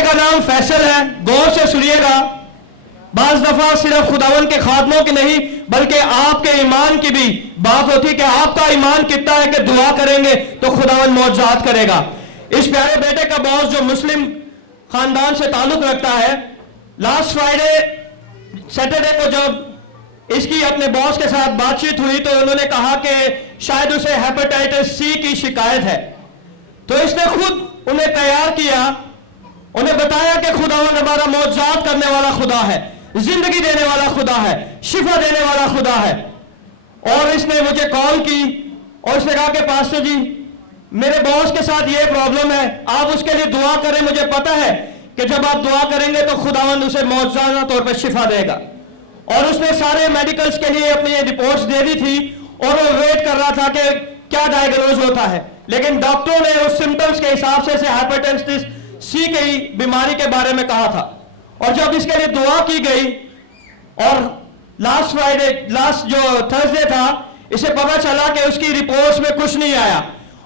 बेटे का नाम फैसल है, गौर से सुनिएगा। बाज दफा सिर्फ खुदावन के खादमों की नहीं बल्कि आपके ईमान की भी बात होती है कि आपका ईमान कितना है कि दुआ करेंगे तो खुदावन मौजज़ात करेगा। इस प्यारे बेटे का बॉस जो मुस्लिम खानदान से ताल्लुक रखता है, लास्ट फ्राइडे सैटरडे को जब इसकी अपने बॉस के साथ बातचीत हुई तो उन्होंने कहा कि शायद उसे हेपेटाइटिस सी की शिकायत है। तो इसने खुद उन्हें तैयार किया, उन्हें बताया कि खुदावन हमारा मौजज़ात करने वाला खुदा है, जिंदगी देने वाला खुदा है, शिफा देने वाला खुदा है। और इसने मुझे कॉल की और इसने कहा कि पास्टर जी मेरे बॉस के साथ ये प्रॉब्लम है, आप उसके लिए दुआ करें। मुझे पता है कि जब आप दुआ करेंगे तो खुदावंद उसे मौजज़ाना तौर पर शिफा देगा। और उसने सारे मेडिकल्स के लिए अपनी रिपोर्ट्स दे दी थी और वो वेट कर रहा था कि क्या डायग्नोज होता है, लेकिन डॉक्टरों ने उस सिम्टम्स के हिसाब से हेपेटाइटिस सी की बीमारी के बारे में कहा था। और जब इसके लिए दुआ की गई और लास्ट जो थर्सडे था, इसे पता चला कि उसकी रिपोर्ट्स में कुछ नहीं आया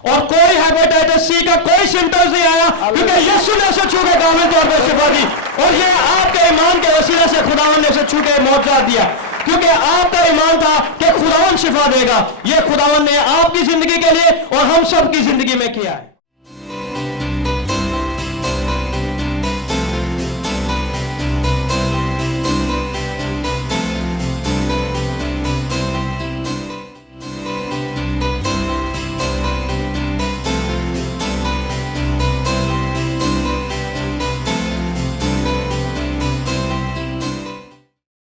और कोई हेपेटाइटिस सी का कोई सिम्टम्स नहीं आया, क्योंकि यीशु ने उसे छू के कामिल तौर पर शिफा दी। और ये आपके ईमान के वसीले से खुदावन ने उसे छू के मौजज़ात दिया, क्योंकि आपका ईमान था कि खुदावन शिफा देगा। ये खुदावन ने आपकी जिंदगी के लिए और हम सब की जिंदगी में किया है।